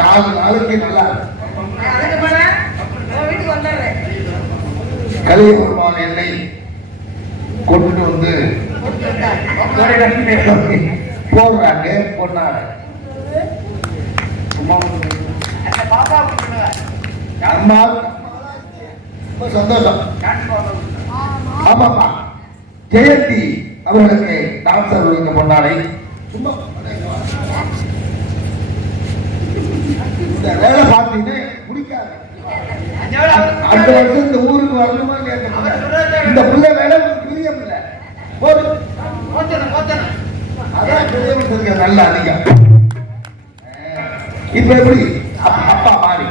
நாலு நாளைக்கு நல்லா கலியபெருமான் என்னை கொண்டு வந்து போடுறாங்க பொன்னாட. அம்மா சந்தோஷம். ஆமாப்பா. ஜெயந்தி அவர்களுக்கு டான்சர் வைக்க பொன்னாடை. சும்மா இந்த வேலை பார்த்தீங்கன்னா பிடிக்காது. அடுத்த வருஷம் இந்த ஊருக்கு வரணுமா இந்த பிள்ளை? வேலை பிரியம் இல்லை. அதான் பிரியம் நல்ல அதிகம் இப்ப எப்படி? அப்பா அப்பா மாறி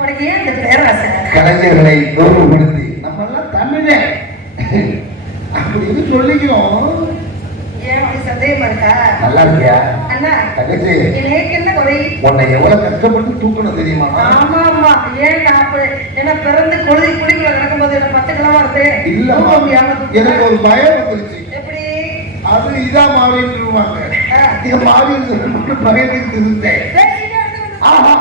உனக்கு ஏன் இந்த பேராசை? கலைஞர்களை கௌரவப்படுத்தி நம்ம எல்லாம் தமிழே. அப்படின்னு சொல்லிக்கிறோம். நல்லா இருக்கியா? அண்ணா தங்கச்சி. எனக்கு என்ன குறை? உன்னை எவ்வளவு கஷ்டப்பட்டு தூக்கணும் தெரியுமா? ஆமா ஆமா ஏன் நான் அப்ப என்ன பிறந்து கொழுதி குடிக்குள்ள நடக்கும்போது என்ன பத்து கிலோவா இருக்கு? இல்ல எனக்கு ஒரு பயம் வந்துருச்சு. எப்படி? அது இதா மாறிடுவாங்க ஆ. இத மாறி மட்டும் பயந்துட்டு இருந்தேன். பேசிட்டே இருந்து ஆஹா.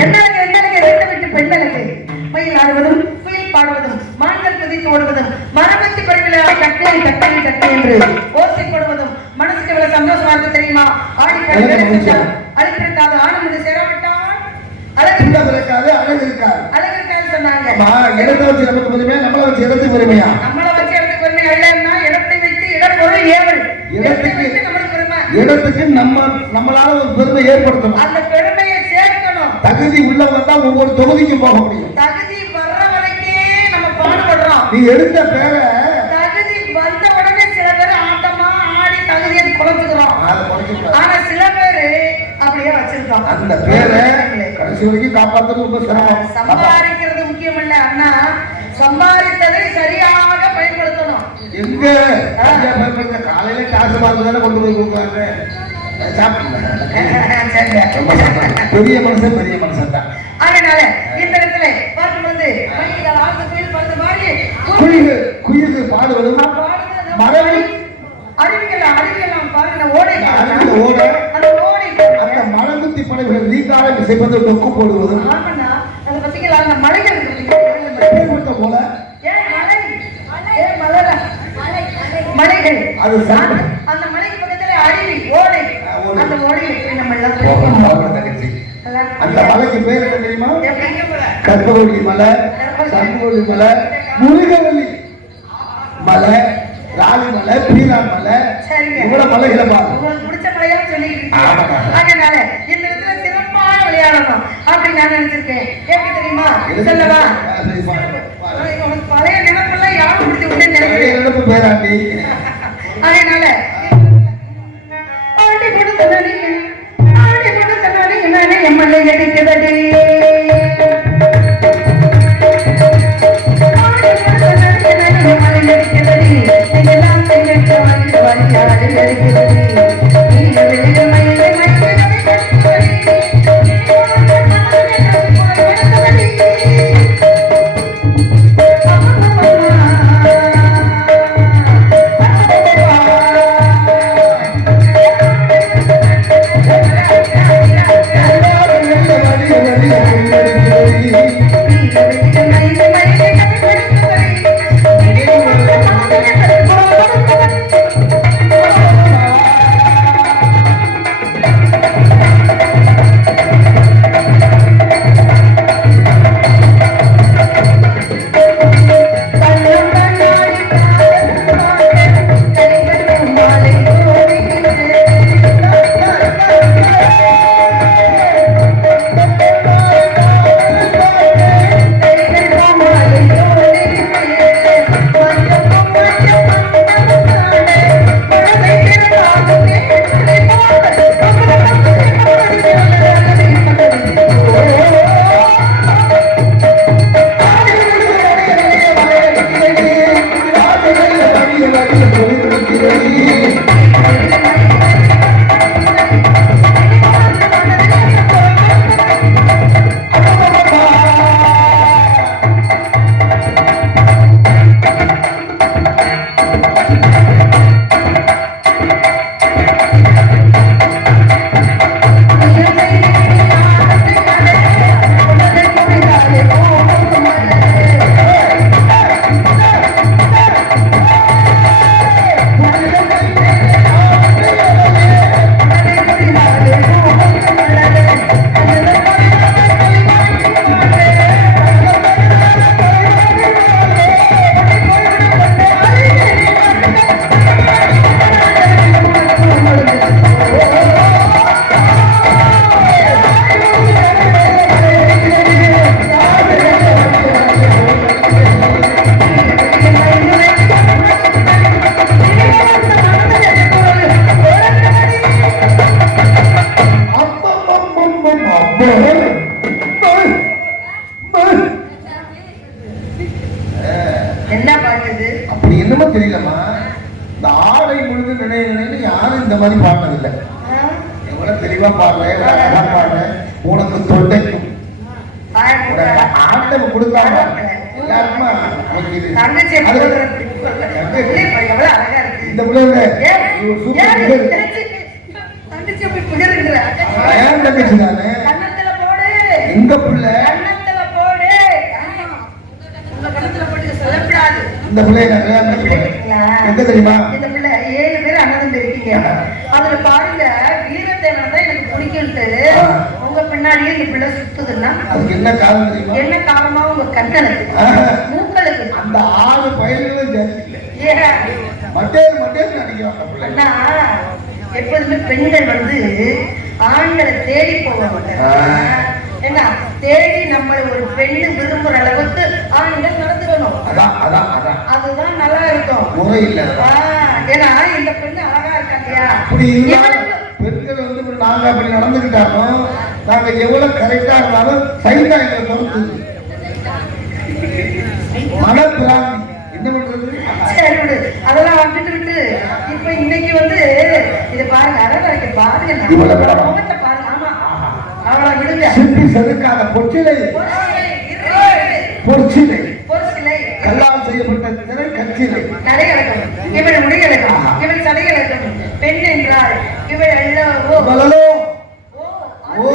என்னங்க என்னங்க ரெண்டு விட்டு பெண்களுக்கு. மயில் ஆடுவதும் குயில் பாடுவதும் மான்கள் குதித்து ஓடுவதும் மரபத்தி பருவில கட்டை கட்டை கட்டை என்று மனசுக்கு எவ்வளவு சந்தோஷமா இருக்கு தெரியுமா? ஆடி பாடி வேலை செஞ்சால் அழுப்பிருக்காத ஆனந்து சேராவிட்டால் அழகு சின்ன பிறக்காது அழகு இருக்காது அழகு இருக்காது சொன்னாங்க இடத்தை வச்சு நமக்கு பெருமையா நம்மளை வச்சு இடத்துக்கு பெருமையா நம்மளை வச்சு எடுத்து பெருமை இல்லைன்னா இடத்தை வைத்து இடப்பொருள் ஏவல். இடத்தை இடத்துக்கு- இடத்துக்கு நம்ம நம்மளால ஒரு பெருமை ஏற்படுத்தணும். அந்த பெருமையை சேர்க்கணும். தகுதி உள்ளவங்க தான் ஒவ்வொரு தொகுதிக்கும் போக முடியும். தகுதி வர்ற வரைக்கும் நம்ம பாடுபடுறோம். நீ எடுத்த பேரை ஆனா சில பேரு அப்படியே வச்சிருக்கோம் அந்த பேரை கடைசி வரைக்கும் காப்பாற்றுறது ரொம்ப சிரமம். சம்பாதிக்கிறது முக்கியம் இல்ல அண்ணா. சம்பாதித்ததை சரியாக பயன்படுத்தணும். எங்க பயப்படுற காலையில காசு பார்த்து தானே கொண்டு போய் கொடுக்குறாங்க. பெரிய மனுஷன் பெரிய மனுஷன் தான். அதனால இந்த இடத்துல பார்க்கும் பொழுது மணிகள் ஆழ்ந்த குயில் குயிலு பாடுவதும் மரபு அறிவிக்கலாம் அறிவிக்கலாம் பாருங்க. ஓடை ஓடை. அந்த ஓடை அந்த மலங்குத்தி படைகள் நீங்கால இசைப்பது டொக்கு போடுவதும் ஆமாண்ணா. அதை பத்திங்களா அந்த மலைகள் போல. மலைகள். அது அந்த- மலைக்கு பக்கத்துல அருவி ஓடை. அந்த ஓடையில் போய் நம்ம எல்லாம் அந்த மலைக்கு பேர் என்ன தெரியுமா? கற்பகவல்லி மலை சண்முகவல்லி மலை முருகவல்லி மலை. ராணி மலை சரிங்க. இவ்வளவு மலைகளை உங்களுக்கு பிடிச்ச மலையா சொல்லிட்டு ஆமாங்க. அதனால இந்த இடத்துல சிறப்பான விளையாடணும் அப்படி நான் நினைச்சிருக்கேன். எப்படி தெரியுமா? சொல்லவா? பழைய நினைப்பெல்லாம் யாரும் பிடிச்சி பெரிய நினைக்கிறேன் பேராண்டி அதனால ஆடி கொடுத்த நடிகை ஆடி கொடுத்த நடிகை நானே எம்எல்ஏ அடிக்கிறதே இந்த பிள்ளைங்க ஏன்? தங்கச்சி? தானே எங்க பிள்ளை இந்த பிள்ளைய. எங்க தெரியுமா இந்த பிள்ளை ஏழு பேர் அண்ணன் இருக்கீங்க அதுல பாருங்க வீரத்தேவன் தான் எனக்கு பிடிக்கும்ட்டு உங்க பின்னாடியே இந்த பிள்ளை சுத்துதுன்னா அதுக்கு என்ன காரணம் என்ன காரணம் உங்க கண்ணனுக்கு அந்த ஆறு பயிர்களும் ஏன் மட்டேர் மட்டேர் அண்ணா எப்போதுமே பெண்கள் வந்து ஆண்களை தேடி போவாங்க. என்ன தேடி நம்மளை ஒரு பெண்ணு விரும்புற அளவுக்கு ஆண்கள் நடந்துக்கணும். அதுதான் நல்லா இருக்கும். முறை இல்லை ஏன்னா இந்த பெண்ணு அழகா இருக்கா இல்லையா அப்படி பெண்கள் வந்து நாங்க அப்படி நடந்துக்கிட்டாலும் நாங்க எவ்வளவு கரெக்டா இருந்தாலும் சைதா எங்களை மனப்பிராந்தி என்ன பண்றது? சரி விடு. அதெல்லாம் வந்துட்டு இப்ப இன்னைக்கு வந்து இது பாருங்க அழகா இருக்கு. பாருங்க? முகத்தை பாருங்க ஆமா. அவளை விடுங்க. சிப்பி செதுக்காத பொற்றிலை ஒரு சிலை, இரு, இரு. பொற்சிலை கல்லால் செய்யப்பட்ட திரை கச்சிலை நடையழகம் இவள் முடியழகம் இவள் பெண் என்றால் இவள் அல்லவோ வளலோ ஓ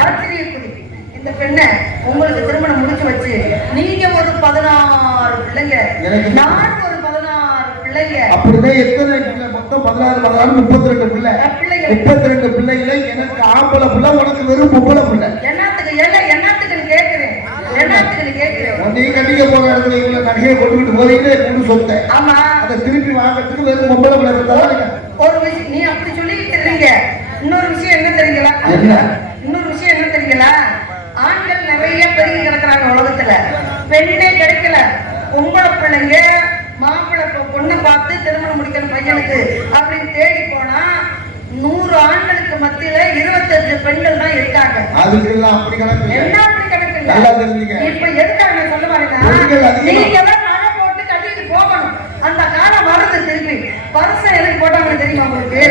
ஆச்சரிய குறி இந்த பெண்ணை உங்களுக்கு திருமணம் முடிச்சு வச்சு நீங்க ஒரு பதினாறு பிள்ளைங்க எனக்கு- நான் ஒரு பதினாறு பிள்ளைங்க. அப்படிதான் எத்தனை பிள்ளை? மொத்தம் பதினாறு பதினாறு முப்பத்தி ரெண்டு பிள்ளை முப்பத்தி ரெண்டு பிள்ளைகளை எனக்கு ஆம்பளை பிள்ளை உனக்கு வெறும் பொம்பளை பிள்ளை. என்னத்துக்கு என்ன என்னத்துக்கு கேட்கிறேன் என்னத்துக்கு கேட்கிறேன் நீ கட்டிக்க போற இடத்துல இவ்வளவு நகையை கொண்டுகிட்டு போறீங்களே கொண்டு சொத்தை. ஆமா. அதை திருப்பி வாங்கறதுக்கு வெறும் பொம்பளை பிள்ளை ஒரு விஷயம் நீ அப்படி சொல்லிக்கிட்டு இருக்கீங்க இன்னொரு விஷயம் என்ன தெரியுங்களா? இன்னொரு விஷயம் என்ன தெரியுங்களா? ஆண்கள் நிறைய பெருகி கிடக்குறாங்க உலகத்துல. பெண்ணே கிடைக்கல. பொம்பளை பிள்ளைங்க மாப்பிள்ளை பொண்ணை பார்த்து திருமணம் முடிக்கிற பையனுக்கு அப்படின்னு தேடி போனா நூறு ஆண்களுக்கு மத்தியில இருபத்தஞ்சு பெண்கள் தான் இருக்காங்க அப்படி கணக்கு. என்ன அப்படி கணக்கு. இப்ப எதுக்காக நான் சொல்ல வரேன்னா, நீங்க நகை போட்டு கட்டிட்டு போகணும். அந்த காலம் வருது திருப்பி. வருஷம் எதுக்கு போட்டாங்கன்னு தெரியுமா உங்களுக்கு?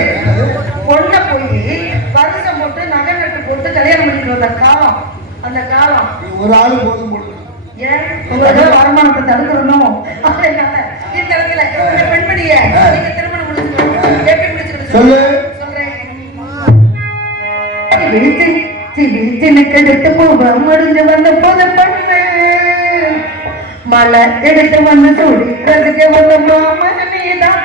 பொண்ணை போய் வருஷம் போட்டு நகை நட்டு போட்டு கல்யாணம் பண்ணிட்டு வந்த காலம் அந்த காலம் ஒரு ஆளு போதும் ஏன் உங்களுக்கு வருமானத்தை தடுக்கணும்? இந்த இடத்துல இந்த பெண்மணியை நீங்க திருமணம் முடிச்சுக்கணும் எப்படி முடிச்சுக்கணும் சொல்லு. சொல்றேன். சிரிச்சினுக்கு எடுத்து போக முடிஞ்சு வந்த போது பண்ணு. மலை எடுத்து வந்து துடிக்கிறதுக்கு வந்த மாமன் நீதான்.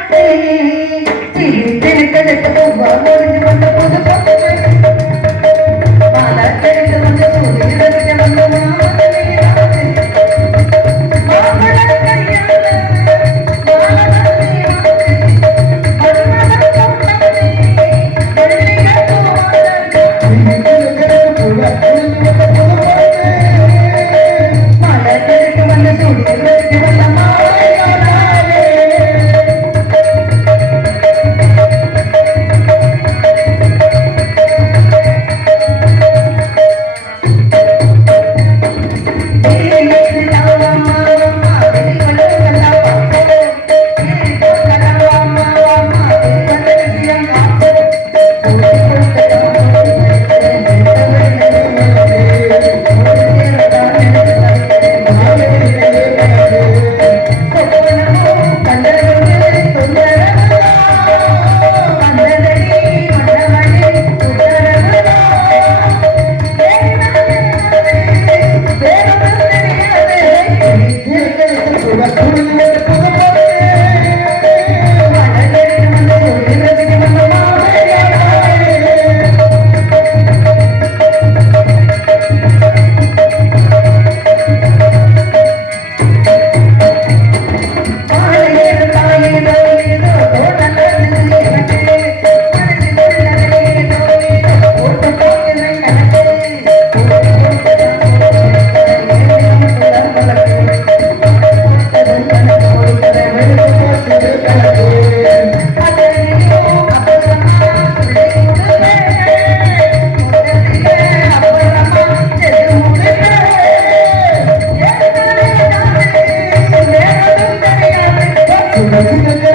சிரிச்சினுக்கு எடுத்து போக முடிஞ்சு வந்த போது பண்ணு. மலை எடுத்து que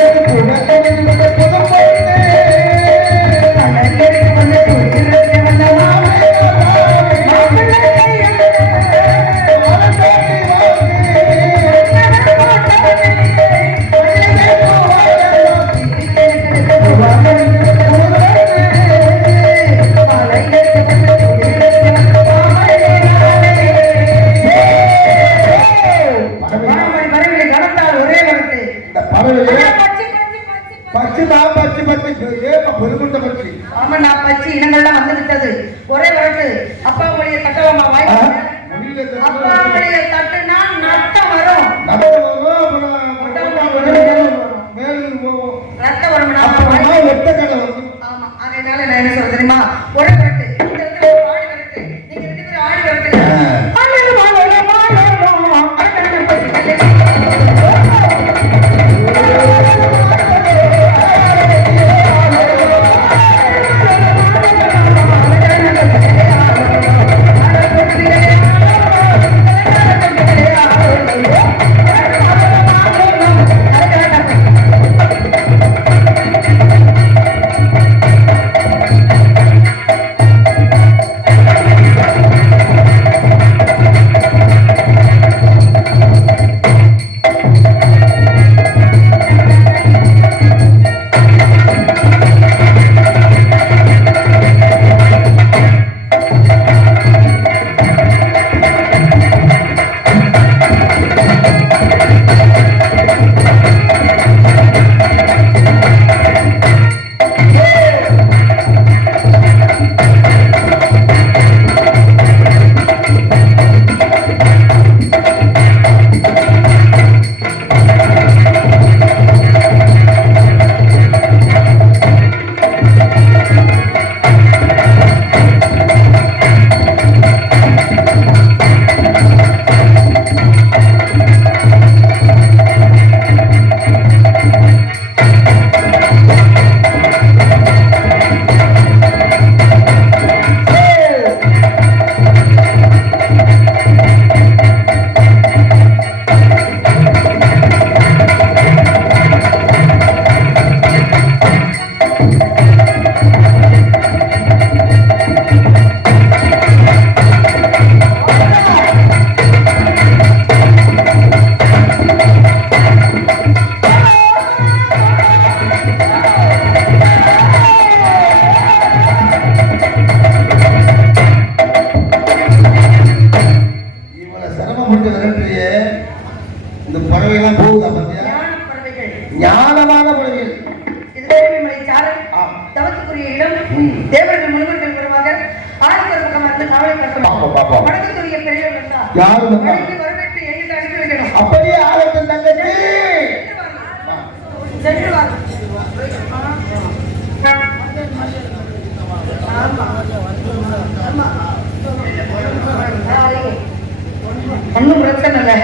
ஒன்றும் பிரச்சனை இல்லை.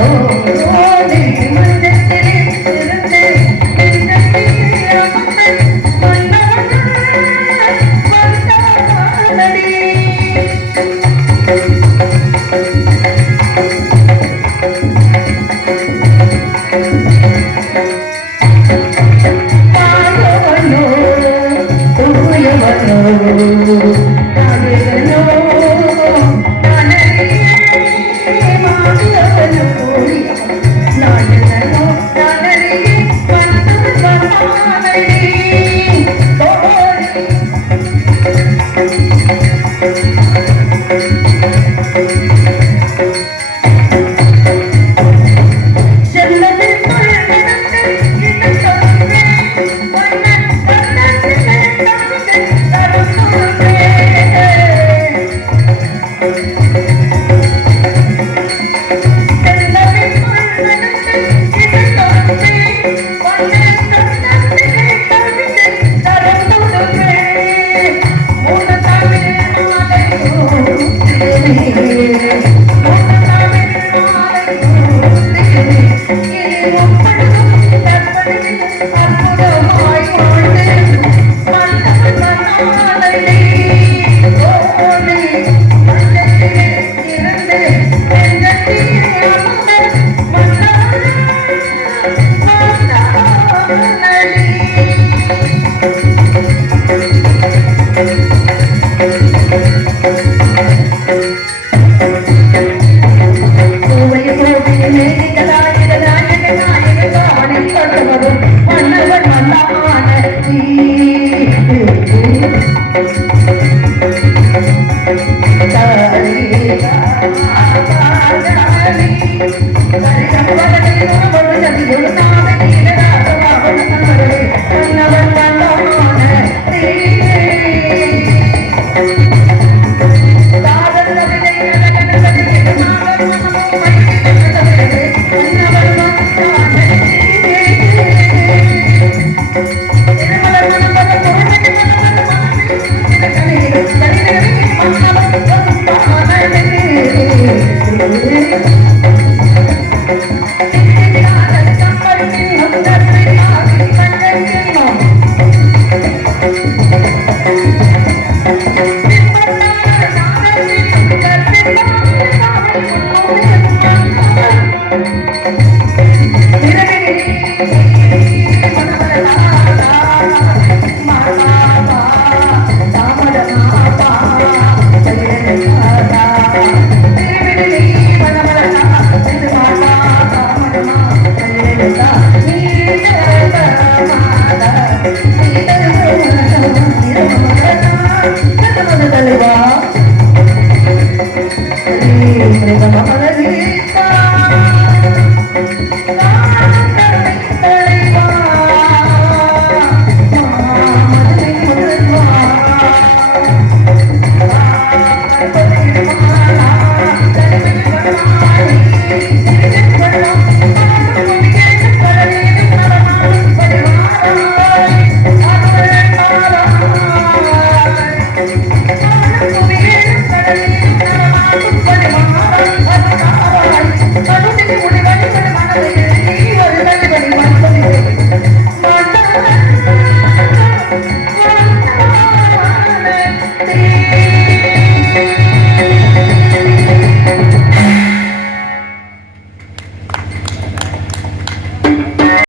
ஓடி